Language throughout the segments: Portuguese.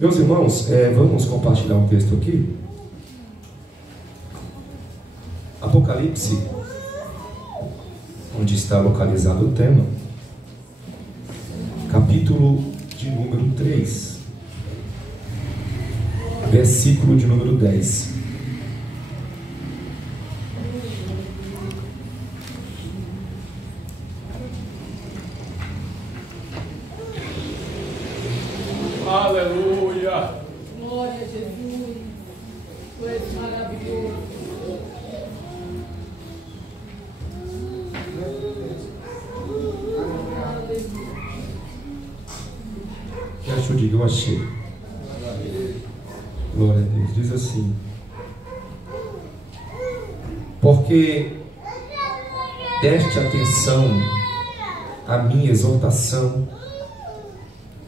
Meus irmãos, vamos compartilhar um texto aqui. Apocalipse, onde está localizado o tema, capítulo de número 3, versículo de número 10. Aleluia! Glória a Jesus! Tu és maravilhoso! Deixa eu dizer, eu achei. Glória a Deus. Diz assim: porque deste atenção à minha exortação,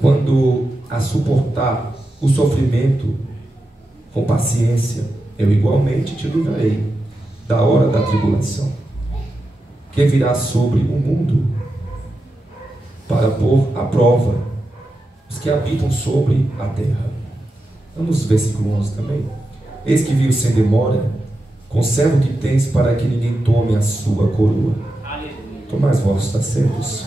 quando a suportar o sofrimento com paciência, eu igualmente te livrarei da hora da tribulação, que virá sobre o mundo, para pôr à prova os que habitam sobre a terra. Vamos versículo 11 também. Eis que viu sem demora, conserva o que tens, para que ninguém tome a sua coroa. Tomai os vossos assentos.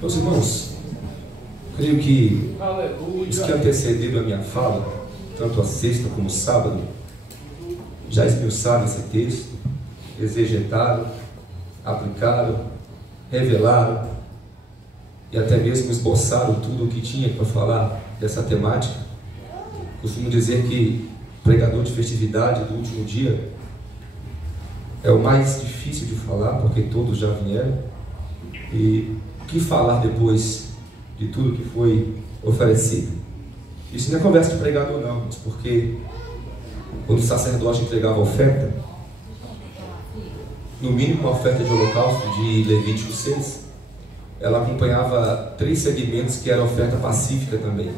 Meus irmãos, creio que os que antecederam a minha fala, tanto a sexta como o sábado, já esmiuçaram esse texto, exegetaram, aplicaram, revelaram e até mesmo esboçaram tudo o que tinha para falar dessa temática. Costumo dizer que o pregador de festividade do último dia é o mais difícil de falar, porque todos já vieram, e o que falar depois de tudo que foi oferecido? Isso não é conversa de pregador não, porque quando o sacerdote entregava a oferta, no mínimo uma oferta de holocausto de Levítico 6, ela acompanhava 3 segmentos que era a oferta pacífica também.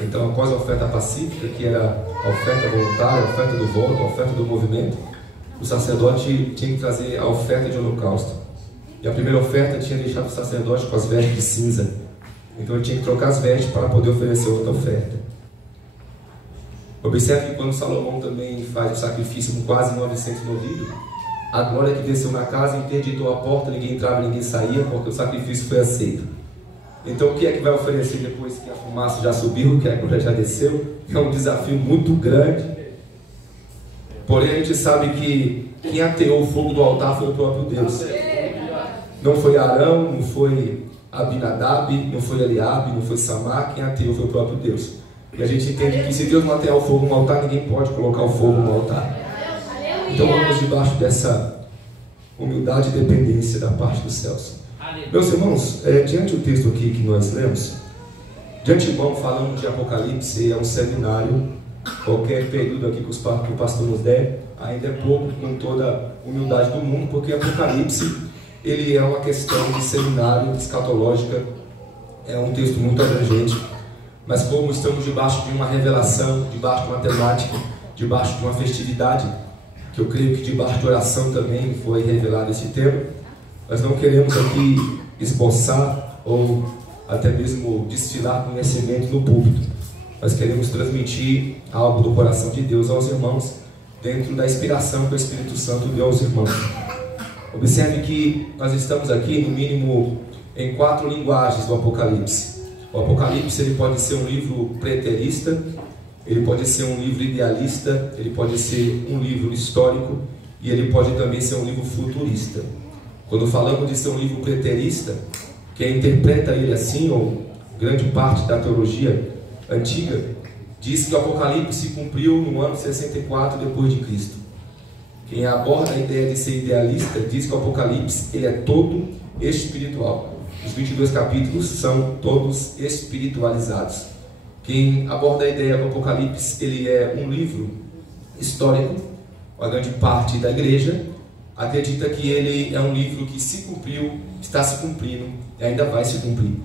Então, após a oferta pacífica, que era a oferta voluntária, a oferta do voto, a oferta do movimento, o sacerdote tinha que trazer a oferta de holocausto. E a primeira oferta tinha deixado o sacerdote com as vestes de cinza. Então ele tinha que trocar as vestes para poder oferecer outra oferta. Observe que quando Salomão também faz o sacrifício com quase 900 novilhos, a glória que desceu na casa interditou a porta, ninguém entrava, ninguém saía, porque o sacrifício foi aceito. Então o que é que vai oferecer depois que a fumaça já subiu, que a glória já desceu? É um desafio muito grande. Porém a gente sabe que quem ateou o fogo do altar foi o próprio Deus. Não foi Arão, não foi Abinadab, não foi Eliabe, não foi Samar, quem ateou foi o próprio Deus. E a gente entende que se Deus não atear o fogo no altar, ninguém pode colocar o fogo no altar. Então vamos debaixo dessa humildade e dependência da parte dos céus. Meus irmãos, diante do texto aqui que nós lemos, de antemão falando de Apocalipse, é um seminário. Qualquer período aqui que o pastor nos der, ainda é pouco, com toda a humildade do mundo, porque Apocalipse ele é uma questão de seminário escatológica, é um texto muito abrangente, mas como estamos debaixo de uma revelação, debaixo de uma temática, debaixo de uma festividade, que eu creio que debaixo de oração também foi revelado esse tema, nós não queremos aqui esboçar ou até mesmo desfilar conhecimento no púlpito. Nós queremos transmitir algo do coração de Deus aos irmãos, dentro da inspiração que o Espírito Santo deu aos irmãos. Observe que nós estamos aqui, no mínimo, em 4 linguagens do Apocalipse. O Apocalipse ele pode ser um livro preterista, ele pode ser um livro idealista, ele pode ser um livro histórico e ele pode também ser um livro futurista. Quando falamos de ser um livro preterista, quem interpreta ele assim, ou grande parte da teologia antiga, diz que o Apocalipse se cumpriu no ano 64 depois de Cristo. Quem aborda a ideia de ser idealista diz que o Apocalipse ele é todo espiritual. Os 22 capítulos são todos espiritualizados. Quem aborda a ideia do Apocalipse ele é um livro histórico. A grande parte da igreja acredita que ele é um livro que se cumpriu, está se cumprindo e ainda vai se cumprir.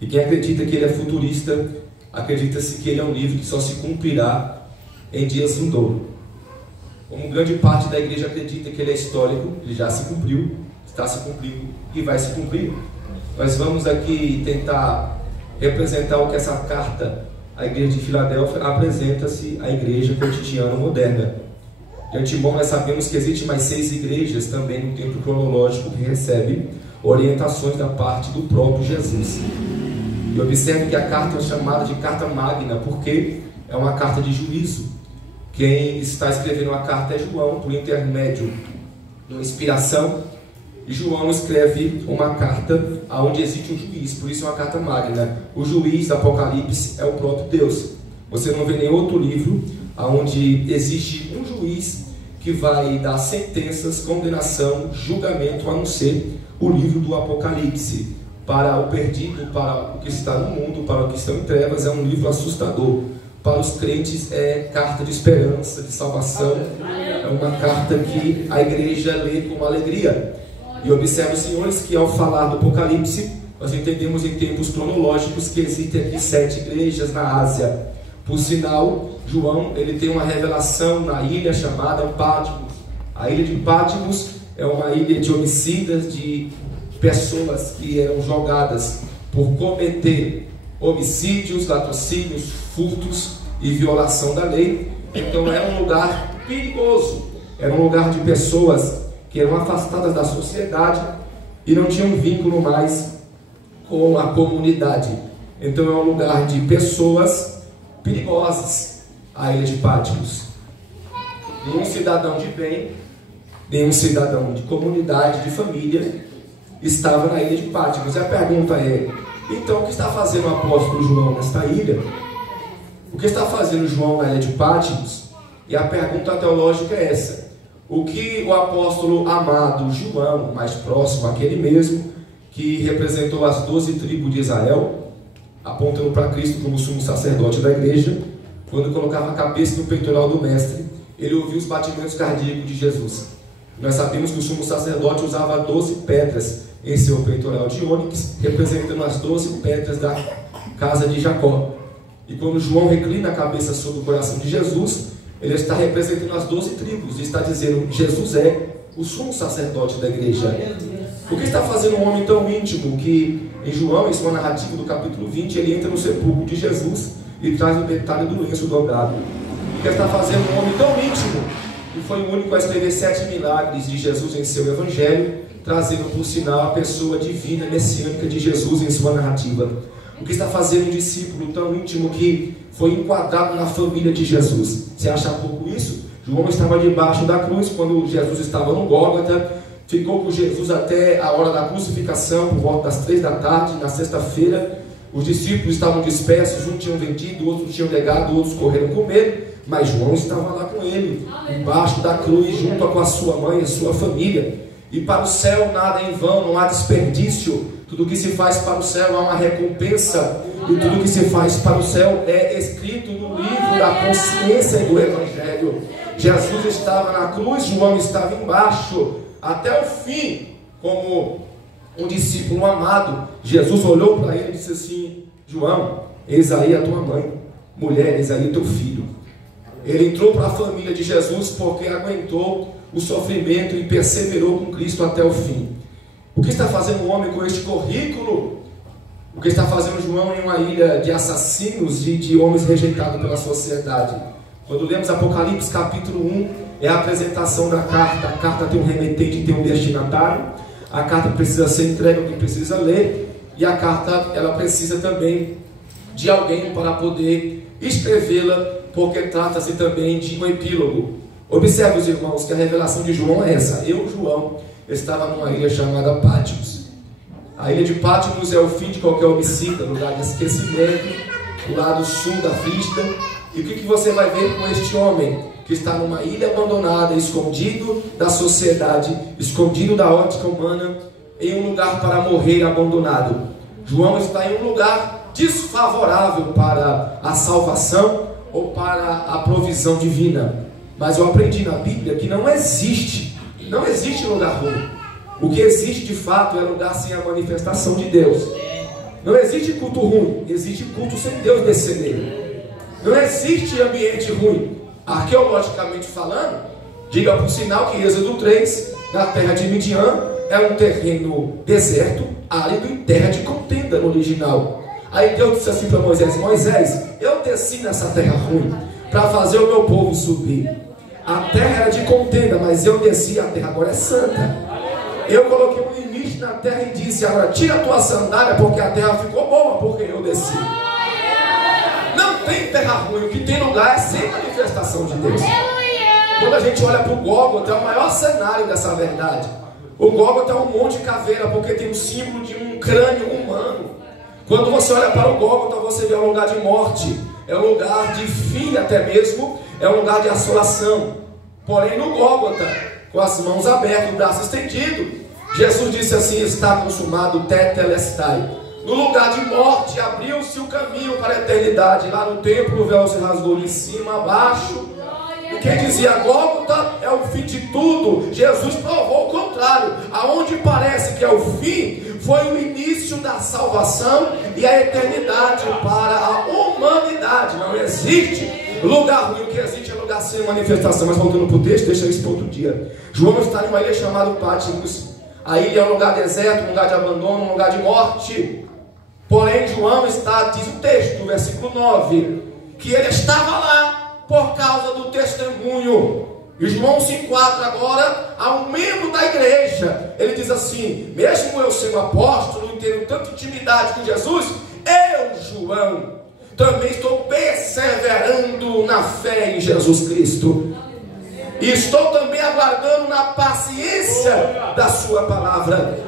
E quem acredita que ele é futurista, acredita-se que ele é um livro que só se cumprirá em dias vindouros. como grande parte da igreja acredita que ele é histórico, ele já se cumpriu, está se cumprindo e vai se cumprir. Nós vamos aqui tentar representar o que essa carta à igreja de Filadélfia apresenta-se à igreja cotidiana moderna. De antemão, nós sabemos que existem mais 6 igrejas também no tempo cronológico que recebem orientações da parte do próprio Jesus. E observe que a carta é chamada de carta magna, porque é uma carta de juízo. Quem está escrevendo a carta é João, por intermédio de uma inspiração. E João escreve uma carta onde existe um juiz, por isso é uma carta magna. O juiz, Apocalipse, é o próprio Deus. Você não vê nenhum outro livro onde existe um juiz que vai dar sentenças, condenação, julgamento, a não ser o livro do Apocalipse. Para o perdido, para o que está no mundo, para o que estão em trevas, é um livro assustador. Para os crentes é carta de esperança, de salvação. É uma carta que a igreja lê com alegria. E observe, senhores, que ao falar do Apocalipse, nós entendemos em tempos cronológicos que existem aqui 7 igrejas na Ásia. Por sinal, João, ele tem uma revelação na ilha chamada Patmos. A ilha de Patmos é uma ilha de homicidas, de pessoas que eram julgadas por cometer homicídios, latrocínios, furtos e violação da lei. Então era um lugar perigoso, era um lugar de pessoas que eram afastadas da sociedade e não tinham vínculo mais com a comunidade. Então é um lugar de pessoas perigosas, a ilha de Patmos. Nenhum cidadão de bem, nenhum cidadão de comunidade, de família, estava na ilha de Patmos. E a pergunta é: então o que está fazendo o apóstolo João nesta ilha? O que está fazendo João na ilha de Patmos? E a pergunta teológica é essa: o que o apóstolo amado João, mais próximo, aquele mesmo que representou as 12 tribos de Israel, apontando para Cristo como sumo sacerdote da igreja, quando colocava a cabeça no peitoral do mestre, ele ouvia os batimentos cardíacos de Jesus. Nós sabemos que o sumo sacerdote usava 12 pedras em seu peitoral de ônix, representando as 12 pedras da casa de Jacó. E quando João reclina a cabeça sobre o coração de Jesus, ele está representando as 12 tribos e está dizendo: Jesus é o sumo sacerdote da igreja. O que está fazendo um homem tão íntimo que, em João, em sua narrativa do capítulo 20, ele entra no sepulcro de Jesus e traz o detalhe do lenço dobrado? O que está fazendo um homem tão íntimo, que foi o único a escrever 7 milagres de Jesus em seu evangelho, trazendo por sinal a pessoa divina, messiânica de Jesus em sua narrativa? O que está fazendo um discípulo tão íntimo que foi enquadrado na família de Jesus? Você acha pouco isso? João estava debaixo da cruz quando Jesus estava no Gólgota, ficou com Jesus até a hora da crucificação, por volta das 3 da tarde, na sexta-feira. Os discípulos estavam dispersos, uns tinham vendido, outros tinham negado, outros correram com medo, mas João estava lá com ele, embaixo da cruz, junto com a sua mãe e a sua família. E para o céu nada é em vão, não há desperdício. Tudo que se faz para o céu há uma recompensa, e tudo que se faz para o céu é escrito no livro da consciência do Evangelho. Jesus estava na cruz, João estava embaixo, até o fim, como um discípulo amado. Jesus olhou para ele e disse assim: João, eis aí a tua mãe, mulher, eis aí o teu filho. Ele entrou para a família de Jesus porque aguentou o sofrimento e perseverou com Cristo até o fim. O que está fazendo um homem com este currículo? O que está fazendo João em uma ilha de assassinos e de homens rejeitados pela sociedade? Quando lemos Apocalipse capítulo 1, é a apresentação da carta. A carta tem um remetente, tem um destinatário. A carta precisa ser entregue a quem precisa ler. E a carta, ela precisa também de alguém para poder escrevê-la, porque trata-se também de um epílogo. Observe, os irmãos, que a revelação de João é essa: eu, João, estava numa ilha chamada Patmos. A ilha de Patmos é o fim de qualquer homicida, lugar de esquecimento, o lado sul da vista. E o que você vai ver com este homem que está numa ilha abandonada, escondido da sociedade, escondido da ótica humana, em um lugar para morrer abandonado? João está em um lugar desfavorável para a salvação ou para a provisão divina. Mas eu aprendi na Bíblia que não existe lugar ruim. O que existe de fato é lugar sem a manifestação de Deus. Não existe culto ruim, existe culto sem Deus descer nele. Não existe ambiente ruim. Arqueologicamente falando, Diga por sinal que Êxodo 3, na terra de Midian, é um terreno deserto, árido e terra de contenda no original. Aí Deus disse assim para Moisés: Moisés, eu desci nessa terra ruim para fazer o meu povo subir. A terra era de contenda, mas eu desci, a terra agora é santa. Eu coloquei um limite na terra e disse: agora tira a tua sandália, porque a terra ficou boa, porque eu desci. Não tem terra ruim, o que tem lugar é sem manifestação de Deus. Quando a gente olha para o Gólgota, é o maior cenário dessa verdade. O Gólgota é um monte de caveira, porque tem o símbolo de um crânio humano. Quando você olha para o Gólgota, você vê um lugar de morte, é um lugar de fim até mesmo, é um lugar de assolação. Porém no Gólgota, com as mãos abertas, o braço estendido, Jesus disse assim: está consumado, tetelestai. No lugar de morte, abriu-se o caminho para a eternidade. Lá no templo, o véu se rasgou de cima a baixo. E quem dizia Gólgota é o fim de tudo, Jesus provou o contrário. Aonde parece que é o fim, foi o início da salvação e a eternidade para a humanidade. Não existe lugar ruim, o que existe é lugar sem manifestação. Mas voltando para o texto, deixa isso para outro dia. João está em uma ilha chamada Patmos. A ilha é um lugar deserto, um lugar de abandono, um lugar de morte. Porém João está, diz o texto, no versículo 9, que ele estava lá por causa do testemunho. E João se enquadra agora a um membro da igreja. Ele diz assim: mesmo eu sendo apóstolo e tendo tanta intimidade com Jesus, eu, João, também estou perseverando na fé em Jesus Cristo. E estou também aguardando na paciência da sua palavra.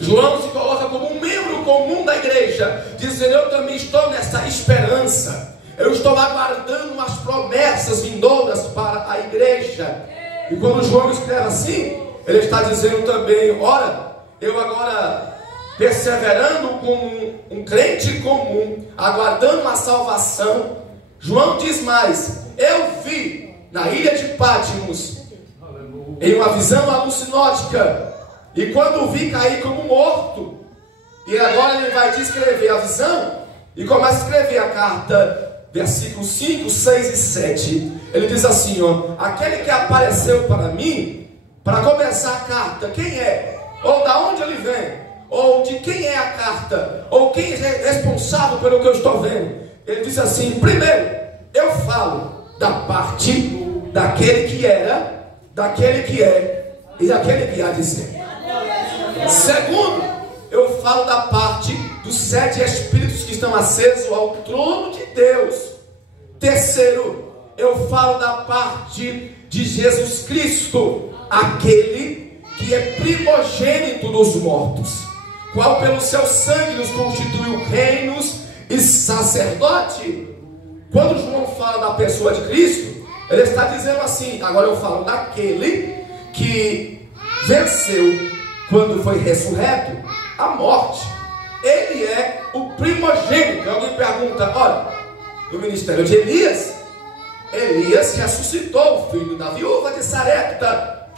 João se coloca como um membro comum da igreja, dizendo: eu também estou nessa esperança. Eu estou aguardando as promessas vindouras para a igreja. E quando João escreve assim, ele está dizendo também: ora, eu agora perseverando como um crente comum, aguardando a salvação. João diz mais: eu vi na ilha de Patmos, em uma visão alucinótica, e quando vi caí como morto. E agora ele vai descrever a visão e começa a escrever a carta. Versículos 5, 6 e 7. Ele diz assim, ó: aquele que apareceu para mim, para começar a carta, quem é? Ou da onde ele vem? Ou de quem é a carta? Ou quem é responsável pelo que eu estou vendo? Ele diz assim: primeiro, eu falo da parte daquele que era, daquele que é e daquele que há de ser. Segundo, eu falo da parte dos 7 espíritos que estão acesos ao trono de Deus. Terceiro, eu falo da parte de Jesus Cristo, aquele que é primogênito dos mortos, qual pelo seu sangue nos constituiu reinos e sacerdote. Quando João fala da pessoa de Cristo, ele está dizendo assim: agora eu falo daquele que venceu, quando foi ressurreto, a morte. Ele é o primogênito. Alguém pergunta: olha, no ministério de Elias, Elias ressuscitou o filho da viúva de Sarepta.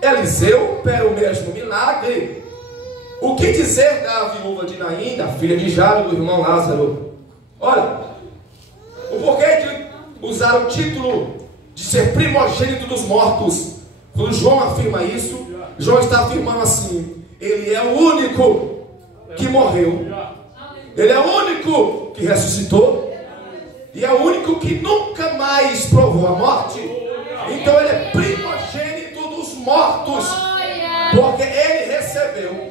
Eliseu opera o mesmo milagre. O que dizer da viúva de Naim, da filha de Jairo, do irmão Lázaro? Olha, o porquê de usar o título de ser primogênito dos mortos? Quando João afirma isso, João está afirmando assim: ele é o único que morreu, ele é o único que ressuscitou, e é o único que nunca mais provou a morte. Então ele é primogênito dos mortos, porque ele recebeu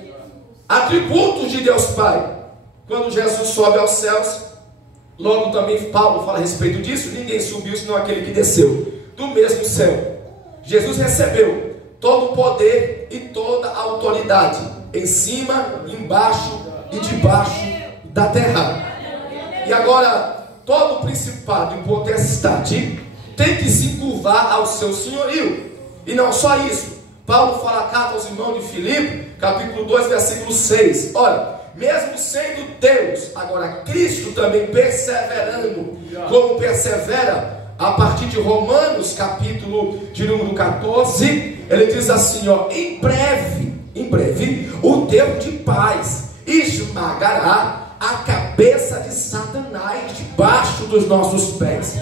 atributos de Deus Pai. Quando Jesus sobe aos céus, logo também Paulo fala a respeito disso: ninguém subiu senão aquele que desceu do mesmo céu. Jesus recebeu todo o poder e toda a autoridade, em cima, embaixo e debaixo da terra. E agora, todo principado e potestade tem que se curvar ao seu senhorio. E não só isso, Paulo fala a carta aos irmãos de Filipe, capítulo 2, versículo 6. Olha, mesmo sendo Deus, agora Cristo também perseverando, como persevera a partir de Romanos, capítulo de número 14, ele diz assim, ó: em breve, o Deus de paz esmagará a cabeça de Satanás debaixo dos nossos pés.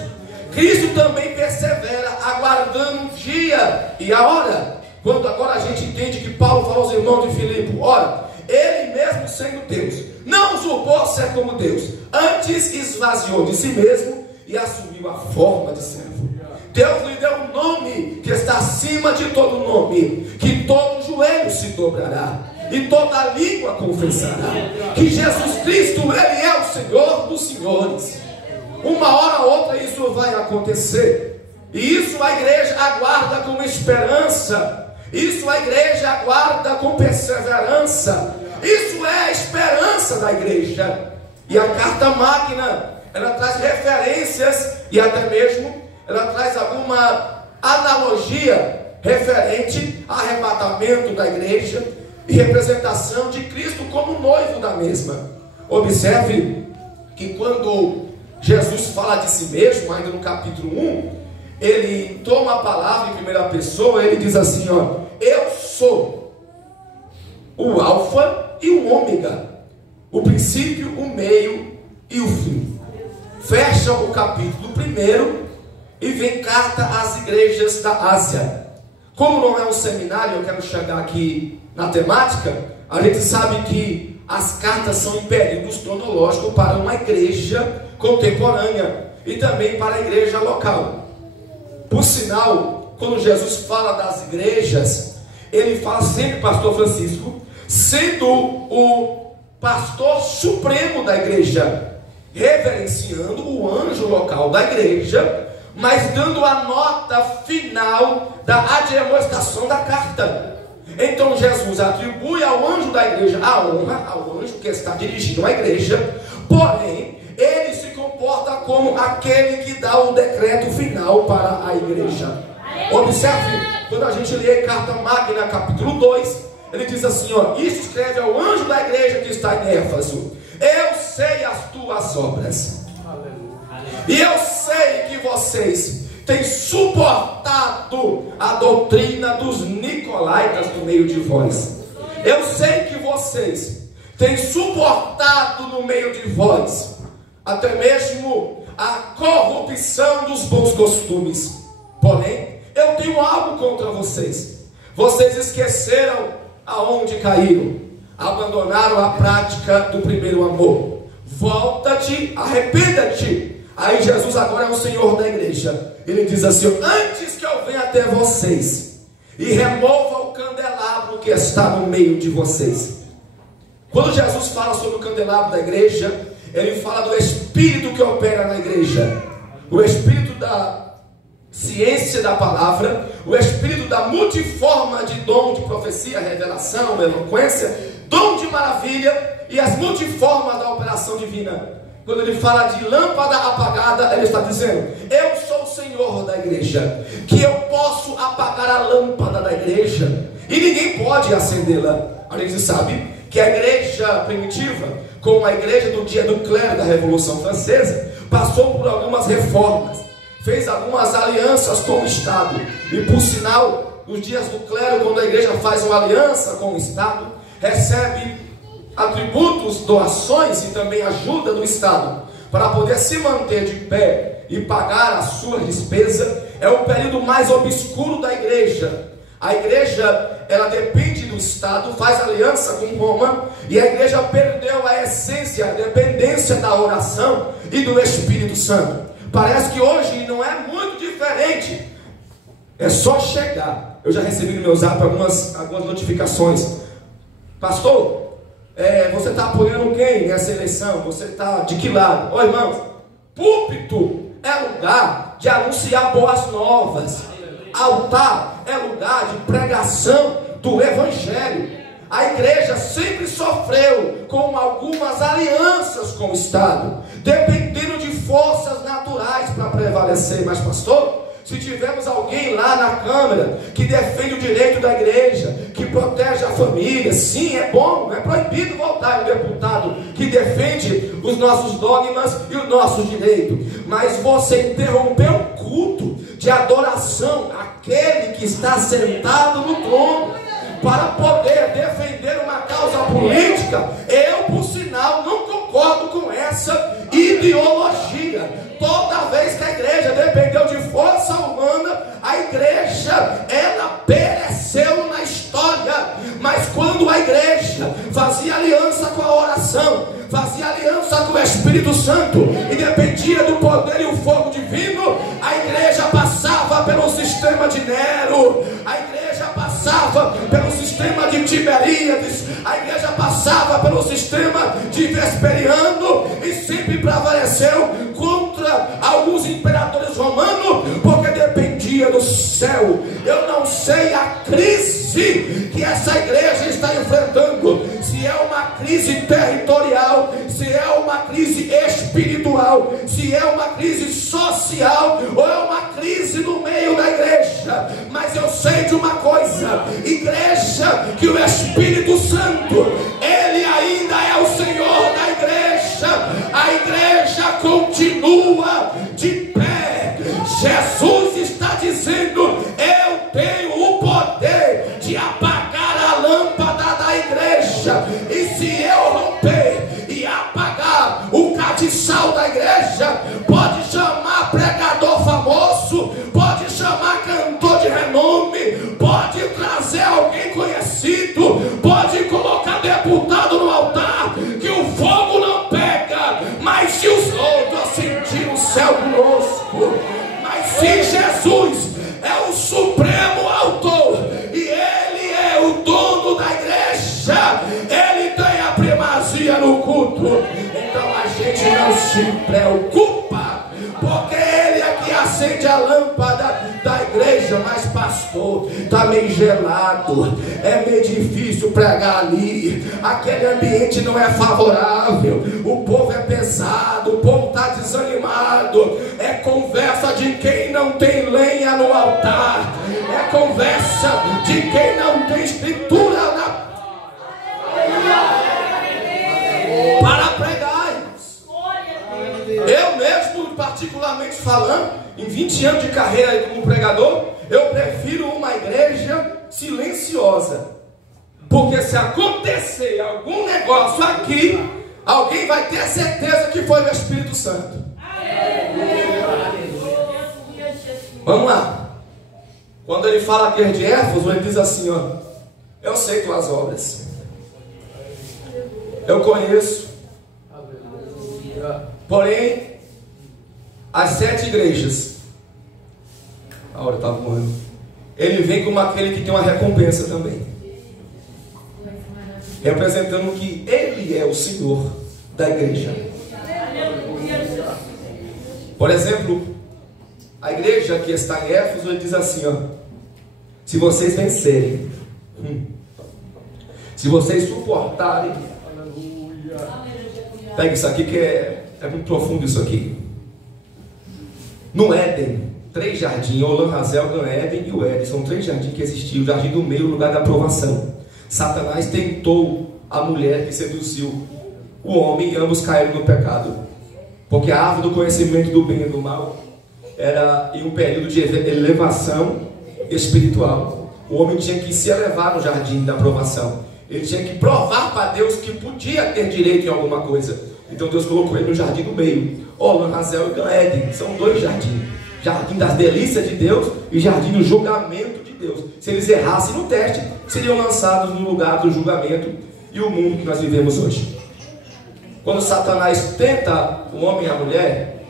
Cristo também persevera aguardando o dia e a hora. Quando agora a gente entende que Paulo falou aos irmãos de Filipe: ora, ele mesmo sendo Deus, não usurpou ser como Deus, antes esvaziou de si mesmo e assumiu a forma de servo. Deus lhe deu um nome que está acima de todo nome, que todo joelho se dobrará e toda língua confessará que Jesus Cristo, Ele é o Senhor dos senhores. Uma hora ou outra isso vai acontecer, e isso a igreja aguarda com esperança. Isso a igreja aguarda com perseverança. Isso é a esperança da igreja. E a carta magna, ela traz referências e até mesmo ela traz alguma analogia referente ao arrebatamento da igreja e representação de Cristo como noivo da mesma. Observe que quando Jesus fala de si mesmo, ainda no capítulo 1, ele toma a palavra em primeira pessoa. Ele diz assim, ó: eu sou o alfa e o ômega, o princípio, o meio e o fim. Fecha o capítulo 1 e vem carta às igrejas da Ásia. Como não é um seminário, eu quero chegar aqui na temática. A gente sabe que as cartas são em períodos cronológicos para uma igreja contemporânea e também para a igreja local. Por sinal, quando Jesus fala das igrejas, ele fala sempre pastor Francisco, sendo o pastor supremo da igreja, reverenciando o anjo local da igreja, mas dando a nota final da admoestação da carta. Então Jesus atribui ao anjo da igreja a honra, ao anjo que está dirigindo a igreja, porém ele se comporta como aquele que dá o decreto final para a igreja. Observe, quando a gente lê a carta magna, capítulo 2, ele diz assim, ó: isso escreve ao anjo da igreja que está em Éfeso: eu sei as tuas obras, e eu sei que vocês têm suportado a doutrina dos nicolaítas no meio de vós. Eu sei que vocês têm suportado no meio de vós até mesmo a corrupção dos bons costumes. Porém, eu tenho algo contra vocês. Vocês esqueceram aonde caíram, abandonaram a prática do primeiro amor. Volta-te, arrependa-te. Aí Jesus agora é o Senhor da igreja. Ele diz assim: antes que eu venha até vocês e remova o candelabro que está no meio de vocês. Quando Jesus fala sobre o candelabro da igreja, ele fala do Espírito que opera na igreja, o Espírito da ciência da palavra, o Espírito da multiforma de dom de profecia, revelação, eloquência, dom de maravilha e as multiformas da operação divina. Quando ele fala de lâmpada apagada, ele está dizendo: eu sou o Senhor da igreja, que eu posso apagar a lâmpada da igreja e ninguém pode acendê-la. A gente sabe que a igreja primitiva, como a igreja do dia do clero da Revolução Francesa, passou por algumas reformas, fez algumas alianças com o Estado. E por sinal, nos dias do clero, quando a igreja faz uma aliança com o Estado, recebe atributos, doações e também ajuda do Estado para poder se manter de pé e pagar a sua despesa. É o período mais obscuro da igreja. A igreja, ela depende do Estado, faz aliança com Roma, e a igreja perdeu a essência, a dependência da oração e do Espírito Santo. Parece que hoje não é muito diferente. É só chegar. Eu já recebi no meu zap algumas notificações. Pastor, você está apoiando quem nessa eleição? Você está de que lado? Ô irmãos, púlpito é lugar de anunciar boas novas. Altar é lugar de pregação do Evangelho. A igreja sempre sofreu com algumas alianças com o Estado, dependendo de forças naturais para prevalecer. Mas pastor, se tivermos alguém lá na Câmara que defende o direito da igreja, que protege a família, sim, é bom, não é proibido voltar um deputado que defende os nossos dogmas e os nossos direitos. Mas você interrompeu o culto de adoração àquele que está sentado no trono para poder defender uma causa política. Eu, por sinal, não concordo com essa ideologia. Toda vez que a igreja dependeu de força humana, igreja, ela pereceu na história, mas quando a igreja fazia aliança com a oração, fazia aliança com o Espírito Santo e dependia do poder e o fogo divino, a igreja passava pelo sistema de Nero, a igreja passava pelo sistema de Tiberíades, a igreja passava pelo sistema de Vesperiano e sempre prevaleceu contra alguns imperadores romanos, porque dependia do céu. Eu não sei a crise que essa igreja está enfrentando, se é uma crise territorial, se é uma crise espiritual, se é uma crise social ou é uma crise no meio da igreja, mas eu sei de uma coisa: igreja que o Espírito Santo, ele ainda é o Senhor da igreja, a igreja continua de pé. Jesus está dizendo: eu tenho o poder de apagar a lâmpada da igreja, e se eu romper e apagar o catiçal da igreja, pode chamar pregador famoso, pode chamar cantor de renome, pode trazer alguém conhecido, pode colocar deputado no altar, que o fogo não pega, mas se os outros sentir o céu conosco. Mas se Jesus é o supremo autor e ele é o dono da igreja, ele tem a primazia no culto, então a gente não se preocupa, porque ele é que acende a lâmpada da igreja. Mas pastor, está meio gelado, é meio difícil pregar ali, aquele ambiente não é favorável, o povo é pesado, o povo está desanimado. É conversa de quem não tem lenha no altar, é conversa de quem não tem escritura para pregar. Eu mesmo, particularmente falando, em 20 anos de carreira como pregador, eu prefiro uma igreja silenciosa, porque se acontecer algum negócio aqui, alguém vai ter certeza que foi o Espírito Santo. Vamos lá. Quando ele fala aqui de Éfeso, ele diz assim, ó: eu sei tuas obras, eu conheço, porém as 7 igrejas, a hora estava morrendo, ele vem como aquele que tem uma recompensa também, representando que ele é o Senhor da igreja. Por exemplo, a igreja que está em Éfeso, ele diz assim, ó: se vocês vencerem, se vocês suportarem, pega isso aqui que é muito profundo isso aqui. No Éden, 3 jardins, Olan, Hazel, Gan Éden e o Éden, são 3 jardins que existiam. O jardim do meio, o lugar da aprovação. Satanás tentou a mulher que seduziu o homem, e ambos caíram no pecado, porque a árvore do conhecimento do bem e do mal era em um período de elevação espiritual. O homem tinha que se elevar no jardim da aprovação, ele tinha que provar para Deus que podia ter direito em alguma coisa. Então Deus colocou ele no jardim do meio, Olan, Hazel e Gan Éden. São 2 jardins: jardim das delícias de Deus e jardim do julgamento de Deus. Se eles errassem no teste, seriam lançados no lugar do julgamento e o mundo que nós vivemos hoje. Quando Satanás tenta o homem e a mulher,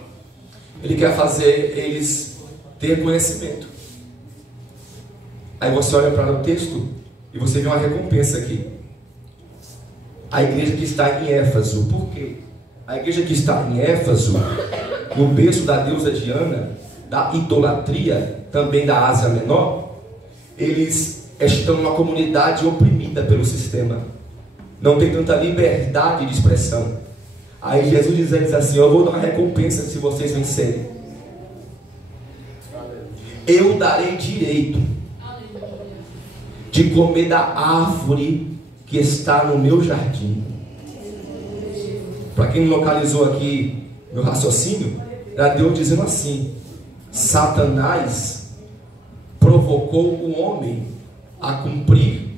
ele quer fazer eles ter conhecimento. Aí você olha para o texto e você vê uma recompensa aqui. A igreja que está em Éfeso, por quê? A igreja que está em Éfeso, no berço da deusa Diana, da idolatria, também da Ásia Menor, eles estão numa comunidade oprimida pelo sistema, não tem tanta liberdade de expressão. Aí Jesus diz assim: eu vou dar uma recompensa se vocês vencerem. Eu darei direito de comer da árvore que está no meu jardim. Para quem localizou aqui meu raciocínio, era Deus dizendo assim: Satanás provocou o homem a cumprir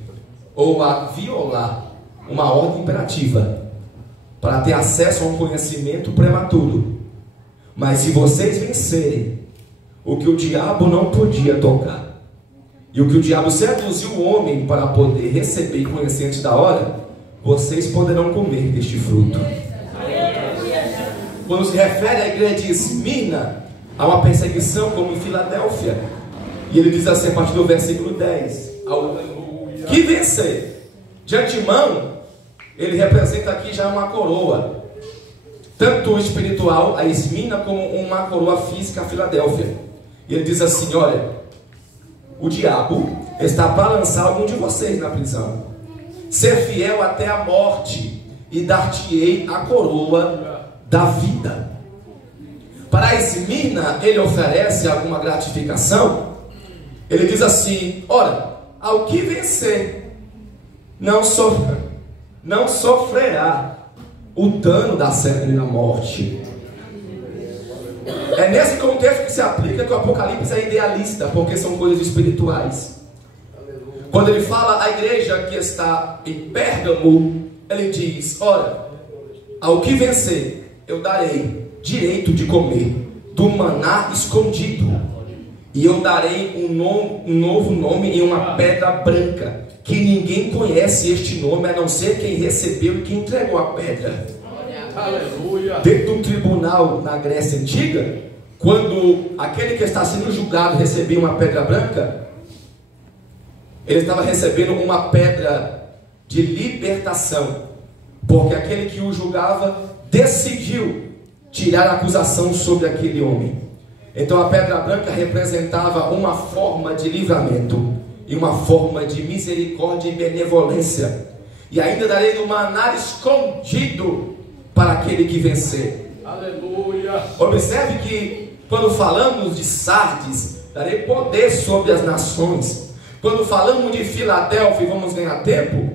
ou a violar uma ordem imperativa para ter acesso a um conhecimento prematuro. Mas se vocês vencerem o que o diabo não podia tocar, E o que o diabo seduziu o homem para poder receber e conhecer antes da hora, vocês poderão comer deste fruto. Quando se refere à igreja de Esmirna, há uma perseguição como em Filadélfia. E ele diz assim a partir do versículo 10: ao que vencer. De antemão, ele representa aqui já uma coroa, tanto espiritual, a Esmirna, como uma coroa física, a Filadélfia. E ele diz assim: olha, o diabo está para lançar algum de vocês na prisão, ser fiel até a morte, e dar-te-ei a coroa da vida. Para a Esmirna, ele oferece alguma gratificação. Ele diz assim: ora, ao que vencer, não sofrerá o dano da segunda morte. É nesse contexto que se aplica que o Apocalipse é idealista, porque são coisas espirituais. Quando ele fala à igreja que está em Pérgamo, ele diz: ora, ao que vencer, eu darei direito de comer do maná escondido, e eu darei um novo nome em uma pedra branca, que ninguém conhece este nome a não ser quem recebeu e quem entregou a pedra. Aleluia. Dentro do tribunal na Grécia Antiga, quando aquele que está sendo julgado recebia uma pedra branca, ele estava recebendo uma pedra de libertação, porque aquele que o julgava decidiu tirar a acusação sobre aquele homem. Então a pedra branca representava uma forma de livramento e uma forma de misericórdia e benevolência. E ainda darei do maná escondido para aquele que vencer. Aleluia. Observe que quando falamos de Sardes, darei poder sobre as nações. Quando falamos de Filadélfia, vamos ganhar tempo,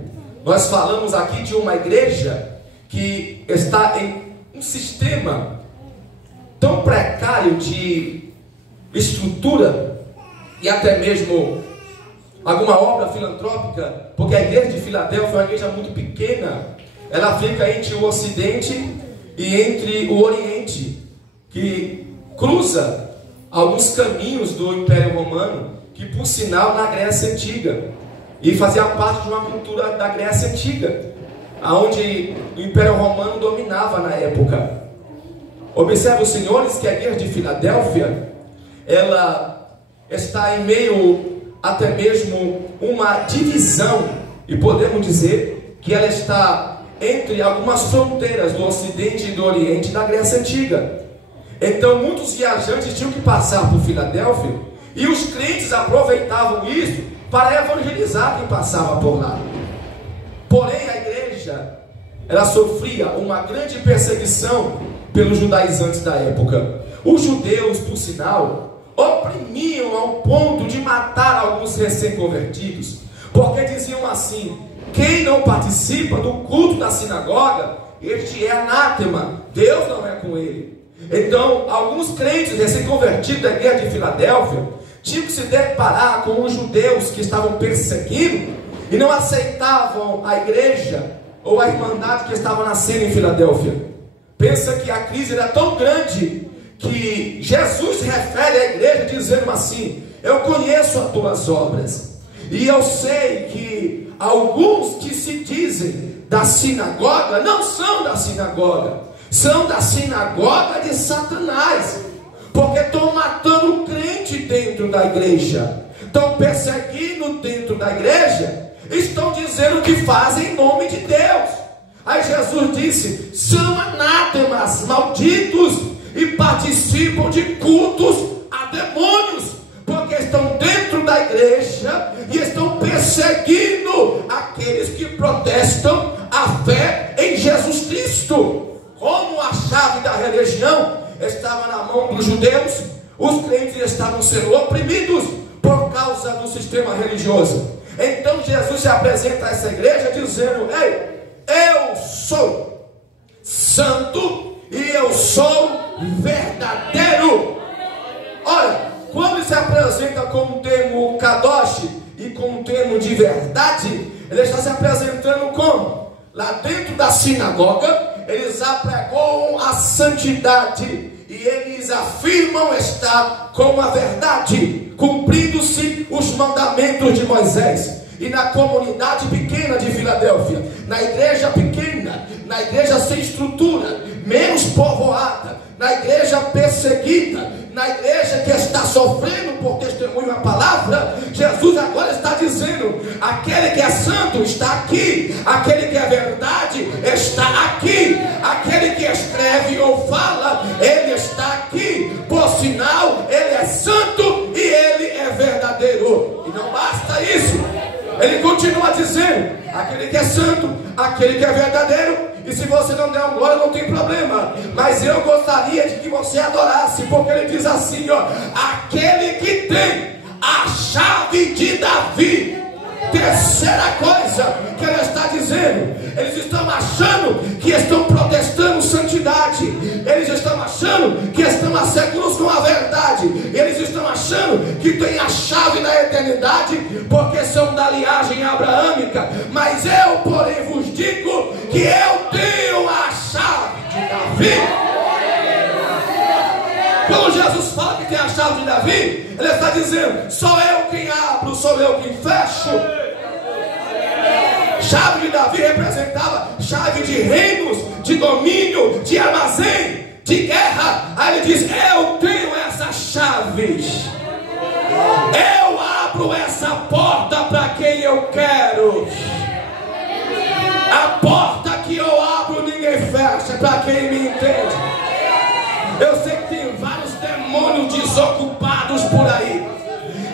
nós falamos aqui de uma igreja que está em um sistema tão precário de estrutura e até mesmo alguma obra filantrópica, porque a igreja de Filadélfia é uma igreja muito pequena. Ela fica entre o Ocidente e entre o Oriente, que cruza alguns caminhos do Império Romano, que por sinal na Grécia Antiga, e fazia parte de uma cultura da Grécia Antiga, onde o Império Romano dominava na época. Observe, os senhores, que a igreja de Filadélfia, ela está em meio até mesmo uma divisão, e podemos dizer que ela está entre algumas fronteiras do Ocidente e do Oriente da Grécia Antiga. Então muitos viajantes tinham que passar por Filadélfia, e os crentes aproveitavam isso para evangelizar quem passava por lá. Porém a igreja, ela sofria uma grande perseguição pelos judaizantes da época. Os judeus, por sinal, oprimiam ao ponto de matar alguns recém-convertidos, porque diziam assim: quem não participa do culto da sinagoga, este é anátema, Deus não é com ele. Então alguns crentes recém-convertidos da igreja de Filadélfia tinham que se deparar com os judeus que estavam perseguindo e não aceitavam a igreja ou a irmandade que estava nascendo em Filadélfia. Pensa que a crise era tão grande que Jesus se refere à igreja dizendo assim: eu conheço as tuas obras, e eu sei que alguns que se dizem da sinagoga não são da sinagoga, são da sinagoga de Satanás, porque estão matando o crente dentro da igreja, estão perseguindo dentro da igreja, estão dizendo que fazem em nome de Deus. Aí Jesus disse: são anátemas, malditos, e participam de cultos a demônios, porque estão dentro da igreja e estão perseguindo aqueles que protestam a fé em Jesus Cristo. Como a chave da religião estava na mão dos judeus, os crentes estavam sendo oprimidos por causa do sistema religioso. Então Jesus se apresenta a essa igreja dizendo: ei, eu sou santo e eu sou verdadeiro. Olha, quando se apresenta com o termo kadosh e com o termo de verdade, ele está se apresentando como? Lá dentro da sinagoga, eles apregoam a santidade e eles afirmam estar com a verdade. cumprindo-se os mandamentos de Moisés. E na comunidade pequena de Filadélfia, na igreja pequena, na igreja sem estrutura, menos povoada, na igreja perseguida, na igreja que está sofrendo por testemunho a palavra, Jesus agora está dizendo: aquele que é santo está aqui, aquele que é verdade está aqui, aquele que escreve ou fala, ele está aqui, por sinal, ele é santo e ele é verdadeiro. E não basta isso, ele continua dizendo: aquele que é santo, aquele que é verdadeiro. E se você não der um glória, não tem problema, mas eu gostaria de que você adorasse, porque ele diz assim, ó: aquele que tem a chave de Davi. Terceira coisa que ele está dizendo: eles estão achando que estão protestando santidade, eles estão achando que estão asseguros com a verdade, eles estão achando que tem a chave da eternidade, porque são da linhagem abraâmica. Mas eu, porém, vos digo que eu tenho a chave de Davi. Quando Jesus fala que tem a chave de Davi, ele está dizendo: sou eu quem abro, sou eu quem fecho. Chave de Davi representava chave de reinos, de domínio, de armazém, de guerra. Aí ele diz: eu tenho essas chaves, eu abro essa porta para quem eu quero. A porta que eu abro ninguém fecha, para quem me entende. Eu sei que tem vários demônios desocupados por aí,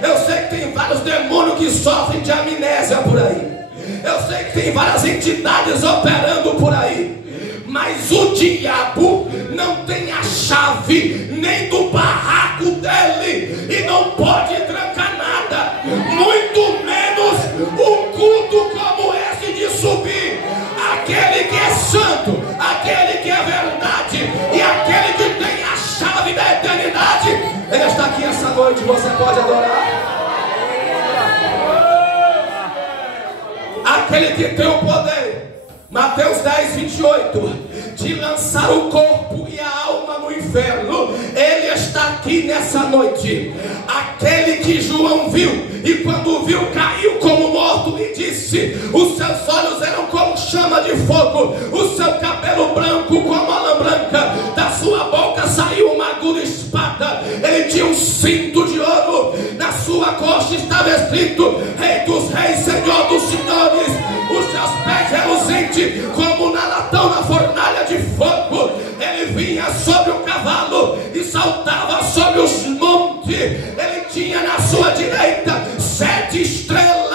eu sei que tem vários demônios que sofrem de amnésia por aí, eu sei que tem várias entidades operando por aí, mas o diabo não tem a chave nem do barraco dele e não pode trancar nada, muito menos um culto como esse de subir. Aquele que é santo, aquele que é verdade e aquele que tem a chave da eternidade, ele está aqui essa noite. Você pode adorar. Aquele que tem o poder, Mateus 10, 28, de lançar o corpo e a alma no inferno, ele está aqui nessa noite. Aquele que João viu e quando viu caiu como morto e disse: os seus olhos eram como chama de fogo, o seu cabelo branco como a lã branca, da sua boca saiu uma aguda espada, ele tinha um cinto de ouro, na sua coxa estava escrito: Rei dos reis, Senhor dos senhores. Os seus pés reluzentes como na latão na fornalha de fogo. Ele vinha sobre o cavalo e saltava sobre os montes. Ele tinha na sua direita 7 estrelas,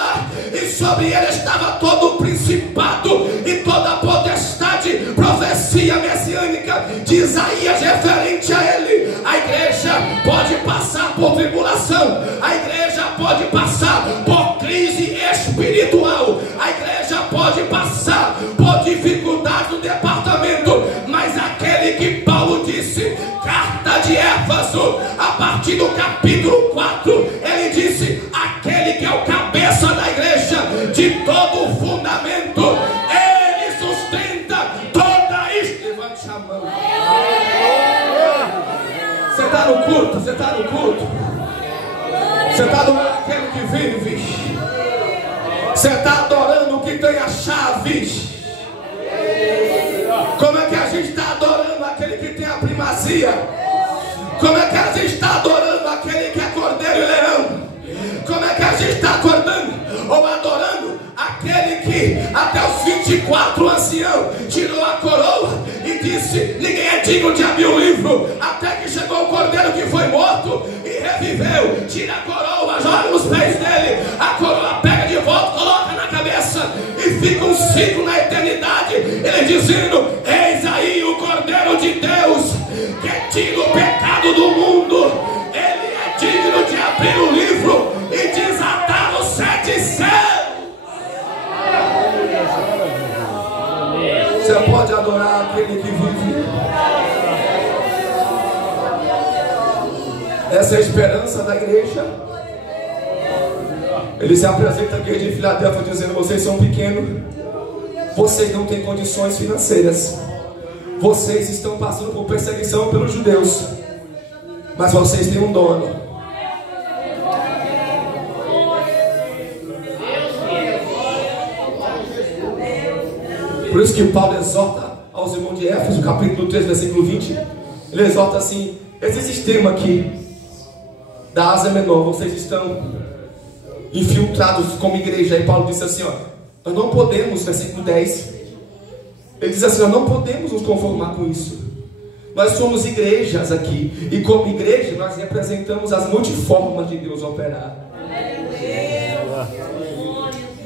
e sobre ele estava todo o principado e toda a potestade. Profecia messiânica de Isaías referente a ele. A igreja pode passar por tribulação, a igreja pode passar por crise espiritual, a igreja pode passar por dificuldade no departamento, mas aquele que Paulo disse, carta de Éfeso, a partir do capítulo 4, ele disse: aquele que é o cabeça da igreja, de todo o fundamento, ele sustenta toda isso. Levante a mão. Você está no culto, você está no culto, você está adorando aquele que vive, você está adorando o que tem as chaves. Como é que a gente está adorando aquele que tem a primazia? Como é que a gente está adorando aquele que é cordeiro e leão? Como é que a gente está acordando ou adorando aquele que até os 24 anciãos tirou a coroa e disse: ninguém é digno de abrir o livro, até que chegou o cordeiro que foi morto e reviveu, tira a coroa, joga nos pés dele, a coroa pega de volta, coloca na cabeça e fica um ciclo na eternidade, ele dizendo: eis aí o cordeiro de Deus que tira o pecado do mundo. Ele é digno de abrir o livro e desatar os 7 céus. Você pode adorar aquele que vive. Essa é a esperança da igreja. Ele se apresenta aqui de Filadélfia dizendo: vocês são pequenos, vocês não têm condições financeiras, vocês estão passando por perseguição pelos judeus, mas vocês têm um dono. Por isso que Paulo exorta aos irmãos de Éfeso, capítulo 3, versículo 20. Ele exorta assim: esse sistema aqui da Ásia Menor, vocês estão infiltrados como igreja. E Paulo disse assim, ó, nós não podemos, versículo 10, ele diz assim, nós não podemos nos conformar com isso. Nós somos igrejas aqui, e como igreja nós representamos as multiformas de Deus operar.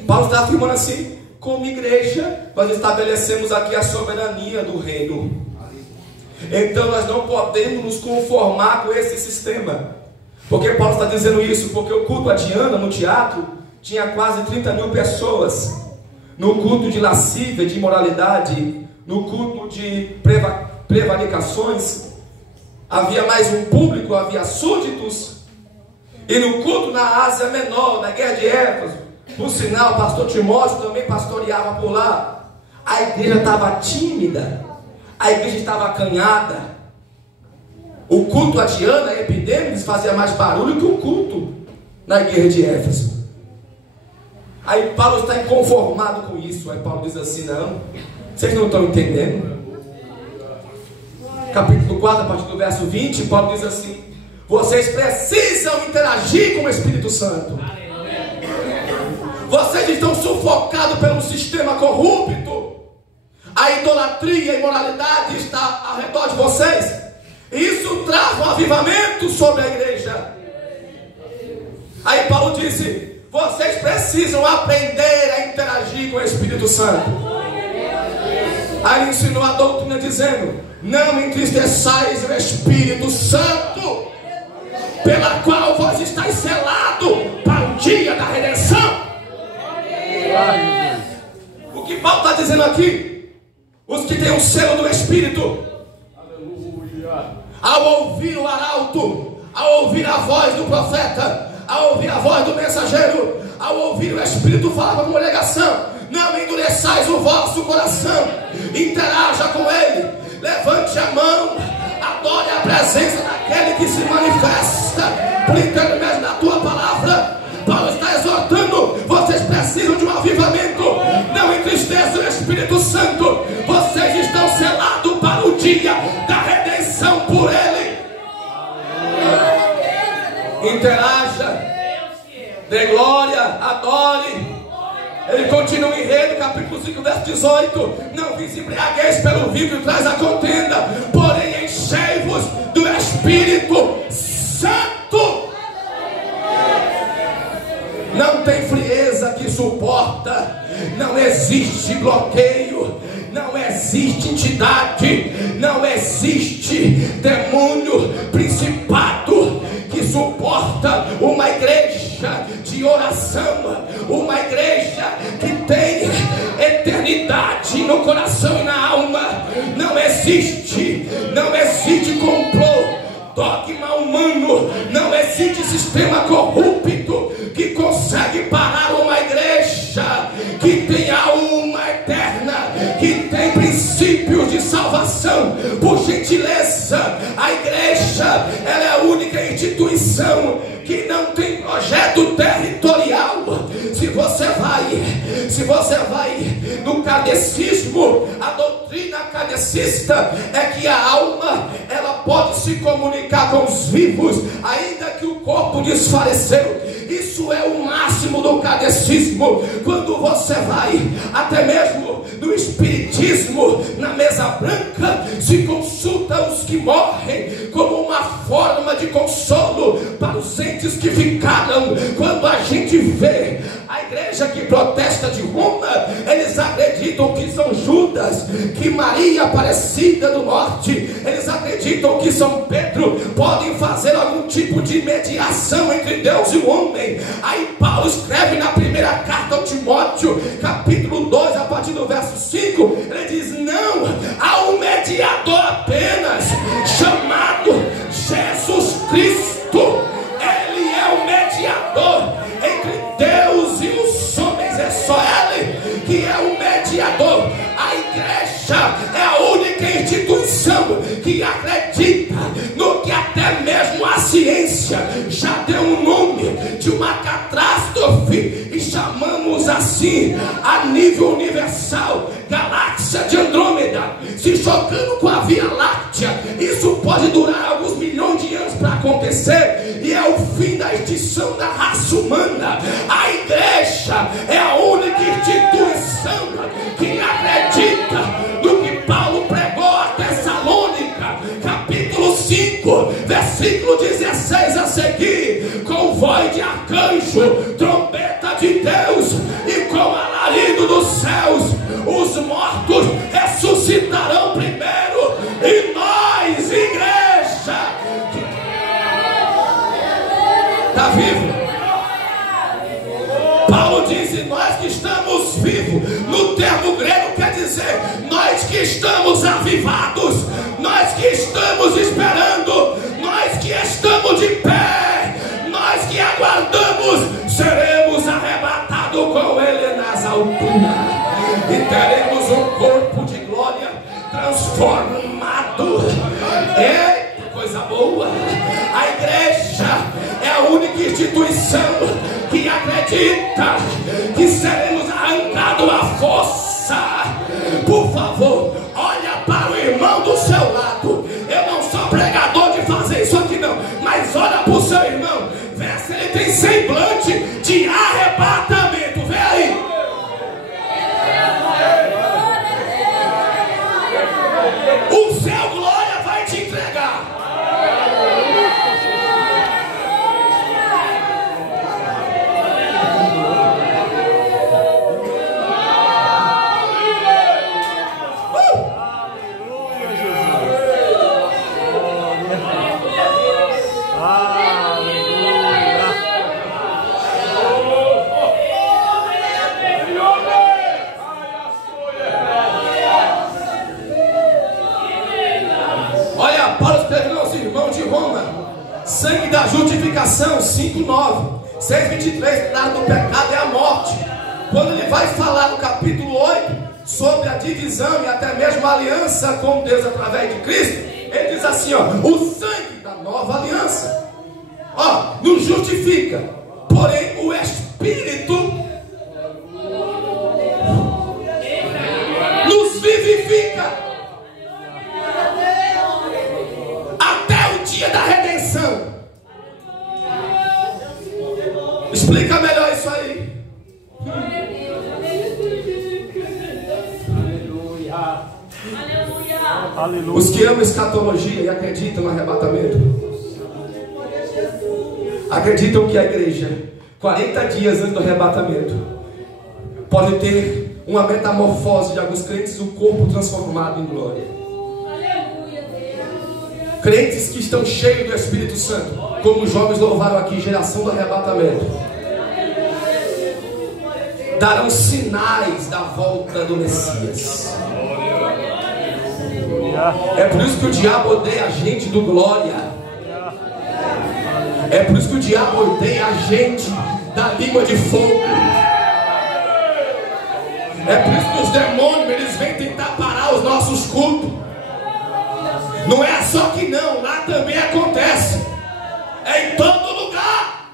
Paulo está afirmando assim: como igreja nós estabelecemos aqui a soberania do reino. Então nós não podemos nos conformar com esse sistema. Por que Paulo está dizendo isso? Porque o culto a Diana no teatro tinha quase 30 mil pessoas. No culto de lascívia, de imoralidade, no culto de prevaricações, havia mais um público, havia súditos. E no culto na Ásia Menor, na guerra de Éfeso, por sinal, o pastor Timóteo também pastoreava por lá. A igreja estava tímida, a igreja estava acanhada. O culto a Diana, Epidêmides, fazia mais barulho que o culto na igreja de Éfeso. Aí Paulo está inconformado com isso. Aí Paulo diz assim: não, vocês não estão entendendo. Capítulo 4, a partir do verso 20, Paulo diz assim: vocês precisam interagir com o Espírito Santo. Vocês estão sufocados pelo sistema corrupto. A idolatria, a imoralidade está ao redor de vocês. Isso traz um avivamento sobre a igreja. Aí Paulo disse: vocês precisam aprender a interagir com o Espírito Santo. Aí ele ensinou a doutrina dizendo: não entristeçais o Espírito Santo, pela qual vós estáis selados para o dia da redenção. O que Paulo está dizendo aqui: os que têm o selo do Espírito, ao ouvir o arauto, ao ouvir a voz do profeta, ao ouvir a voz do mensageiro, ao ouvir o Espírito falar com congregação, não endureçais o vosso coração, interaja com ele, levante a mão, adore a presença daquele que se manifesta por intermédio da tua palavra. Paulo está exortando: vocês precisam de um avivamento. Não entristeçam o Espírito Santo. Vocês estão selados para o dia da redenção por ele. Interaja, dê glória, adore. Ele continua em Enredo, capítulo 5, verso 18: não vos embriagueis pelo vinho que traz a contenda, porém enchei-vos do Espírito Santo. Não tem frieza que suporta, não existe bloqueio, não existe entidade, não existe demônio, principado que suporta uma igreja de oração, uma igreja que tem eternidade no coração e na alma. Não existe complô, dogma humano, não existe sistema corrupto que consegue parar uma igreja que tem alma eterna, que tem princípios de salvação. Por gentileza, a igreja, ela é a única instituição que não tem projeto territorial. Se você vai no catecismo, a doutrina cadecista é que a alma, ela pode se comunicar com os vivos, ainda que o corpo desfaleceu. Isso é o máximo do catecismo. Quando você vai até mesmo no espiritismo, na mesa branca, se consulta os que morrem como uma forma de consolo para os entes que ficaram. Quando a gente vê a igreja que protesta de Roma, eles acreditam que São Judas, que Maria Aparecida do Norte, eles acreditam que São Pedro podem fazer algum tipo de mediação entre Deus e o homem. Aí Paulo escreve na primeira carta ao Timóteo, capítulo 2, a partir do verso 5, ele diz: não, há um mediador apenas, chamado Jesus Cristo. Ele é o mediador entre Deus e os homens. É só ele que é o mediador. A igreja é a única instituição que acredita no que até mesmo a ciência já deu um nome de uma catástrofe, e chamamos assim a nível universal, galáctica, durar alguns milhões de anos para acontecer, e é o fim da extinção da raça humana. A igreja é a única instituição que acredita no que Paulo pregou a Tessalônica, capítulo 5, versículo 16 a seguir: com voz de arcanjo, trombeta de Deus e com alarido dos céus, os mortos ressuscitarão primeiro, e nós, igreja, está vivo. Paulo diz: e nós que estamos vivos, no termo grego quer dizer nós que estamos avivados, nós que estamos esperando, nós que estamos de pé, nós que aguardamos, seremos arrebatados com ele nas alturas, e teremos um corpo de glória transformado. Eita, coisa boa! A igreja é a única instituição que acredita que seremos arrancados à força. Por favor, olha para o irmão do seu lado. Eu não sou pregador de fazer isso aqui não, mas olha para o seu irmão, vê se ele tem semblante de arrebatamento. Vê aí. O seu glória vai te entregar. Sangue da justificação, 5:9, 6:23, traz do pecado é a morte. Quando ele vai falar no capítulo 8 sobre a divisão e até mesmo a aliança com Deus através de Cristo, ele diz assim, ó: o sangue da nova aliança, ó, nos justifica, porém o Espírito nos vivifica até o dia da redenção. Explica melhor isso aí. Aleluia. Os que amam escatologia e acreditam no arrebatamento, acreditam que a igreja, 40 dias antes do arrebatamento, pode ter uma metamorfose de alguns crentes, o corpo transformado em glória. Crentes que estão cheios do Espírito Santo, como os jovens louvaram aqui, geração do arrebatamento, darão sinais da volta do Messias. É por isso que o diabo odeia a gente do glória. É por isso que o diabo odeia a gente da língua de fogo. É por isso que os demônios, eles vêm tentar parar os nossos cultos. Não é só que não, lá também acontece. É em todo lugar.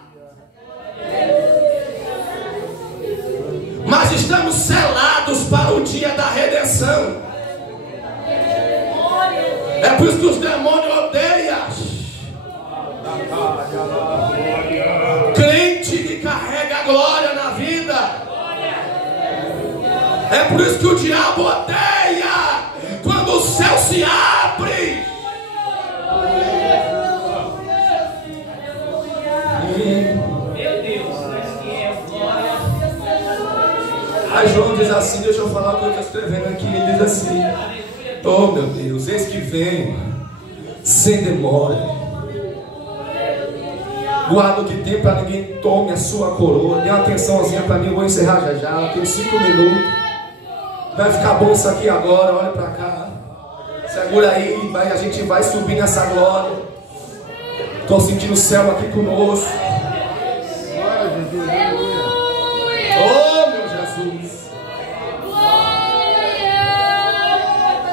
Mas estamos selados para o dia da redenção. É por isso que os demônios odeiam crente que carrega a glória na vida. É por isso que o diabo odeia quando o céu se abre. Meu Deus, aí João diz assim, deixa eu falar o que eu estou escrevendo aqui. Ele diz assim: oh meu Deus, eis que venho sem demora. Guarda o que tem para ninguém tome a sua coroa. Dê uma atençãozinha para mim, eu vou encerrar já já. Eu tenho 5 minutos. Vai ficar bom isso aqui agora, olha para cá. Segura aí, a gente vai subir nessa glória. Estou sentindo o céu aqui conosco. Oh meu Jesus.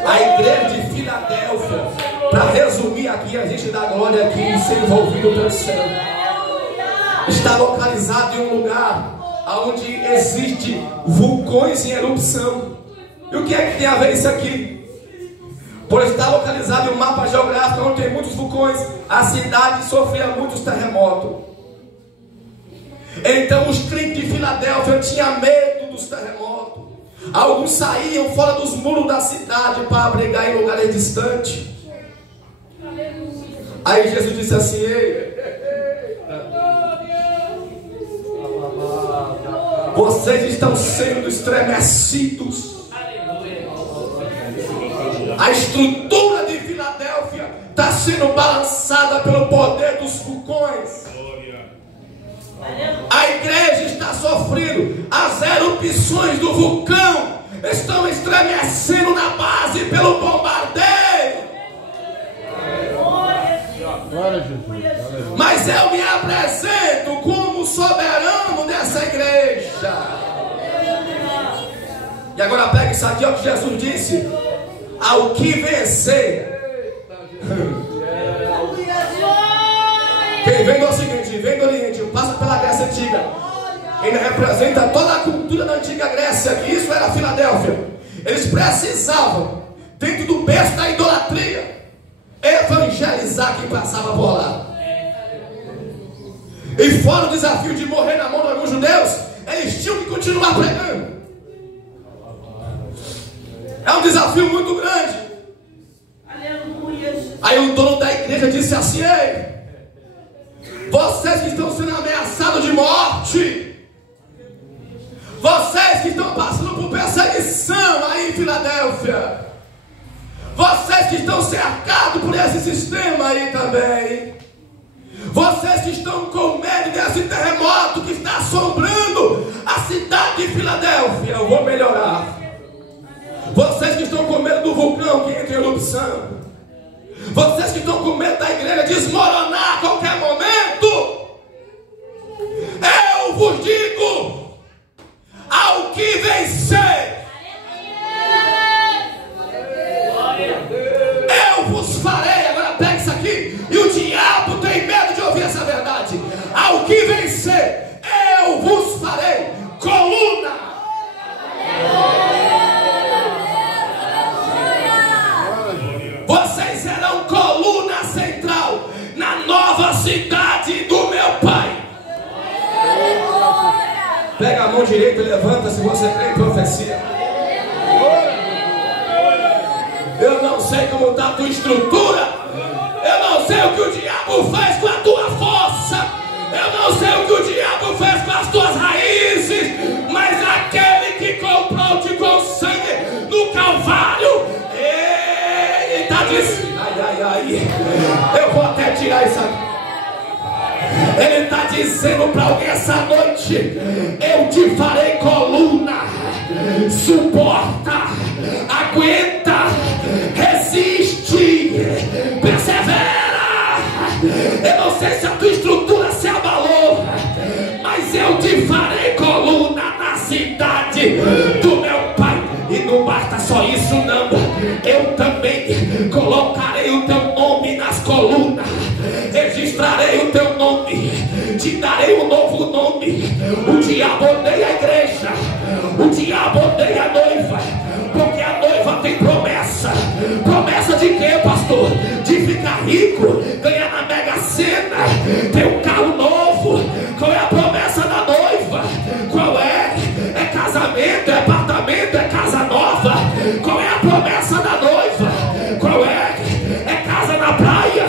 A igreja de Filadélfia, para resumir aqui, a gente dá glória aqui e ser envolvido pelo céu, está localizado em um lugar onde existe vulcões em erupção. E o que é que tem a ver isso aqui? Por estar localizado em um mapa geográfico onde tem muitos vulcões, a cidade sofria muitos terremotos. Então os crentes de Filadélfia tinham medo dos terremotos. Alguns saíam fora dos muros da cidade para abrigar em lugares distantes. Aí Jesus disse assim: ei, vocês estão sendo estremecidos. A estrutura de Filadélfia está sendo balançada pelo poder dos vulcões. A igreja está sofrendo. As erupções do vulcão estão estremecendo na base pelo bombardeio. Mas eu me apresento como soberano dessa igreja. E agora pega isso aqui, ó, que Jesus disse: ao que vencer. Quem vem do Ocidente, vem do Oriente, passa pela Grécia Antiga, ele representa toda a cultura da Antiga Grécia, que isso era Filadélfia. Eles precisavam, dentro do berço da idolatria, evangelizar quem passava por lá. E fora o desafio de morrer na mão de alguns judeus, eles tinham que continuar pregando. É um desafio muito grande. Aí o dono da igreja disse assim: ei, vocês que estão sendo ameaçados de morte, vocês que estão passando por perseguição aí em Filadélfia, vocês que estão cercados por esse sistema aí também, vocês que estão com medo desse terremoto que está assombrando a cidade de Filadélfia, eu vou melhorar. Vocês que estão com medo do vulcão que entra em erupção, vocês que estão com medo da igreja desmoronar a qualquer momento, eu vos digo: ao que vencer, eu vos farei. Agora pega isso aqui. E o diabo tem medo de ouvir essa verdade. Ao que vencer, eu vos farei coluna. Vocês serão coluna central na nova cidade do meu Pai. Pega a mão direita e levanta se você crê em profecia. Eu não sei como está a tua estrutura. Eu não sei o que o diabo faz com a tua força. Eu não sei o que o diabo fez com as tuas raízes. Mas aquele que comprou-te com sangue no Calvário, ele está dizendo: eu vou até tirar isso aqui. Ele está dizendo para alguém essa noite: eu te farei coluna. Suporta, aguenta, resiste, persevera. Eu não sei se a tua estrutura se abalou, mas eu te farei coluna na cidade do meu Pai. E não basta só isso não, eu também colocarei o teu nome nas colunas, registrarei o teu nome, te darei um novo nome. O diabo odeia a igreja, o diabo odeia a noiva, porque a noiva tem promessa. Promessa de quê, pastor? De ficar rico, ganhar na Mega Sena, ter um carro novo. Qual é a promessa da noiva? Qual é? É casamento, é apartamento, é casa nova. Qual é a promessa da noiva? Qual é? É casa na praia.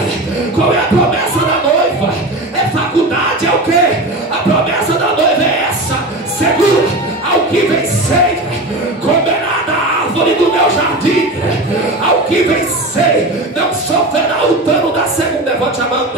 Qual é a promessa da noiva? É faculdade, é o quê? A promessa da noiva é essa: segura, ao que vencer, comerá da árvore do meu jardim. Ao que vencer, não sofrerá o dano da segunda. Levante a mão.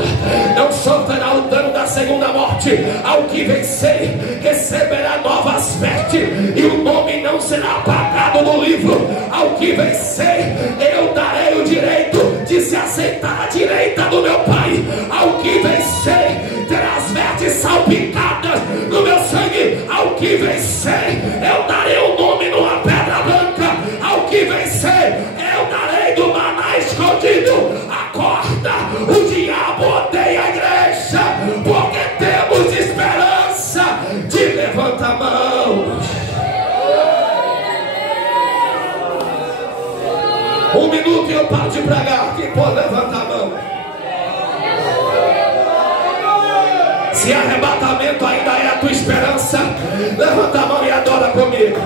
Não sofrerá o dano da segunda morte. Ao que vencer, receberá novas vestes, e o nome não será apagado no livro. Ao que vencer, eu darei o direito de se aceitar à direita do meu Pai. Ao que vencer, terá as vestes salpicadas no meu sangue. Ao que vencer, eu darei o nome numa pedra branca. Ao que vencer, eu darei do maná escondido. Acorda, o diabo odeia a igreja, porque temos esperança. De levanta a mão. Um minuto e eu paro de pregar. Quem pode levantar a mão? Se arrebatamento ainda é a tua esperança, levanta a mão e adora comigo.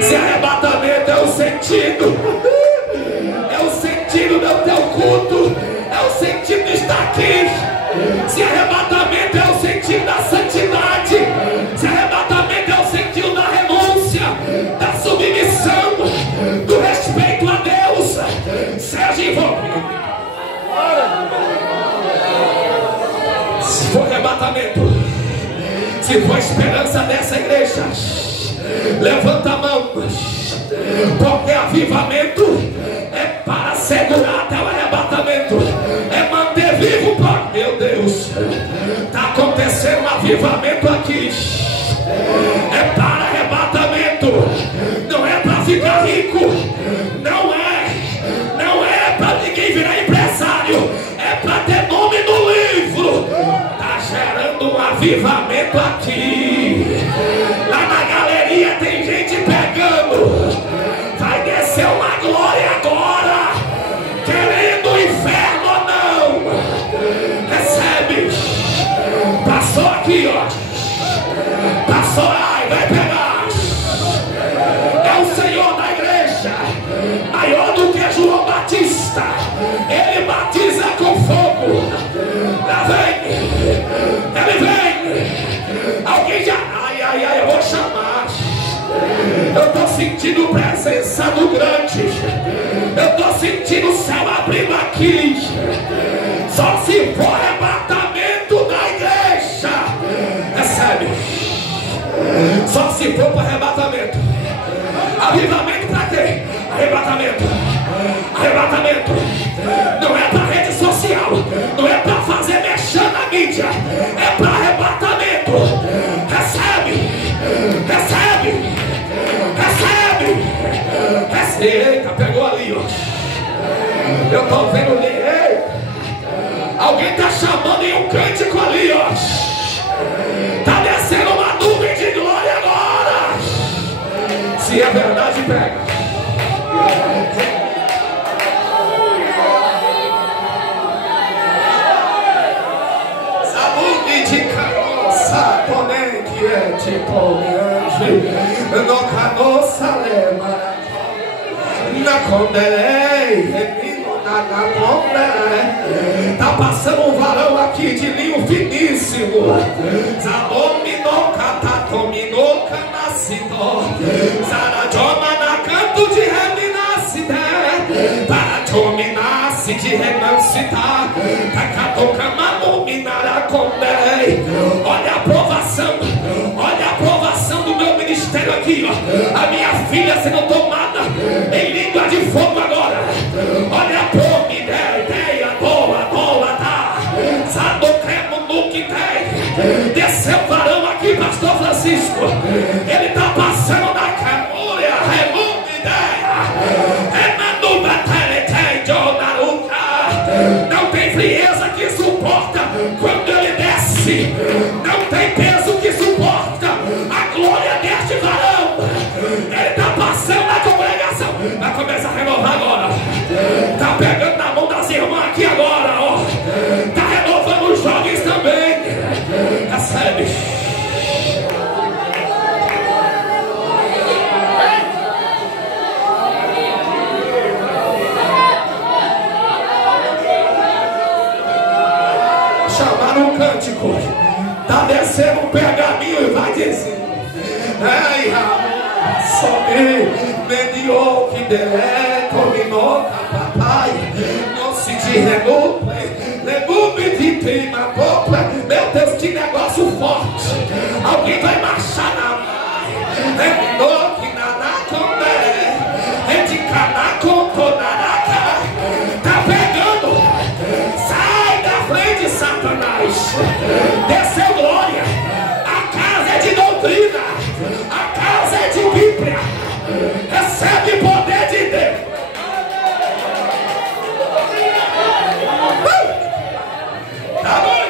Se arrebatamento é o sentido do teu culto, é o sentido de estar aqui. Se arrebatamento é o sentido da santidade, se arrebatamento é o sentido da renúncia, da submissão, do respeito a Deus, seja envolvido. Se for arrebatamento, se for esperança dessa igreja, levanta a mão, porque avivamento é para segurar até o arrebatamento, é manter vivo para... Meu Deus, está acontecendo um avivamento aqui, é para arrebatamento, não é para ficar rico, não é para ninguém virar empresário, é para ter nome no livro. Está gerando um avivamento aqui. Lá na galeria tem gente pegando. Vai descer uma glória agora, querendo o inferno ou não. Recebe. Passou aqui, ó. Passou, ai, vai pegar. É o Senhor da igreja, maior do que João Batista. Ele batiza com fogo. Lá vem. Ele vem. Alguém já... Ai, eu vou chamar. Eu estou sentindo presença do grande. Eu estou sentindo o céu abrindo aqui. Só se for arrebatamento da igreja. Recebe. Só se for para arrebatamento. Avivamento para quem? Arrebatamento. Arrebatamento. Não é para rede social. Não é para fazer mexer na mídia. É para arrebatamento. Recebe. Recebe. Recebe. Eita, pegou ali, ó. Eu tô vendo ali. Ei. Alguém tá chamando em um cântico ali, ó. Tá descendo uma nuvem de glória agora. Se é verdade, pega. Saúde de carroça, porém que é tipo anjo, no canossa lema, na condelei. Tá passando um varão aqui de linho finíssimo. Zadominou, catatominou, canacidó. Zaradoma na canto de reminacide. Paradominace de renancita. Tacatocamamominara condei. Olha a aprovação. Olha a aprovação do meu ministério aqui, ó. A minha filha sendo tomada em língua de fogo agora. Olha a ideia boa, tá? Sadocremo no que tem. Desceu o varão aqui, pastor Francisco. Ele tá passando na camúria. Remunda ideia. Remanduba teletejo na luta. Não tem frieza que suporta quando ele desce. Não tem peso que suporta a glória deste varão. Ele tá passando na congregação. Vai começar a renovar agora. Tá pegando na mão das irmãs aqui agora, ó. Tá renovando os jovens também. Recebe. Chamaram um cântico. Tá descendo um pergaminho e vai dizer. Ei, sobe, mediou que delé, dominou, papai, não se te renove, legume de prima, poupa. Meu Deus, que negócio forte. Alguém vai marchar na mãe. Terminou que nada condé, é de cana com toda a cara. Tá pegando, sai da frente, Satanás. Desceu glória. A casa é de doutrina. A casa é de Bíblia. Recebe poder de Deus. Tá bom?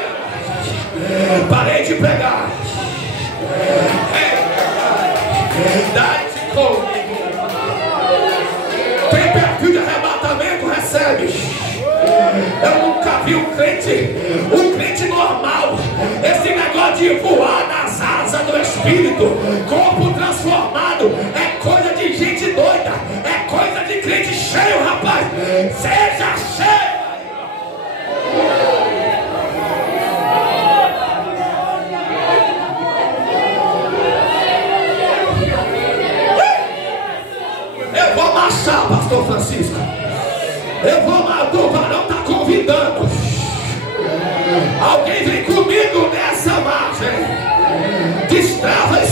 Parei de pregar. Dá-te comigo. vi um crente normal, esse negócio de voar nas asas do Espírito, corpo transformado, é coisa de gente doida, é coisa de crente cheio, rapaz. Seja cheio. Eu vou marchar, pastor Francisco. Eu vou matar, o varão está convidando. Alguém vem comigo nessa marcha, hein? Destrava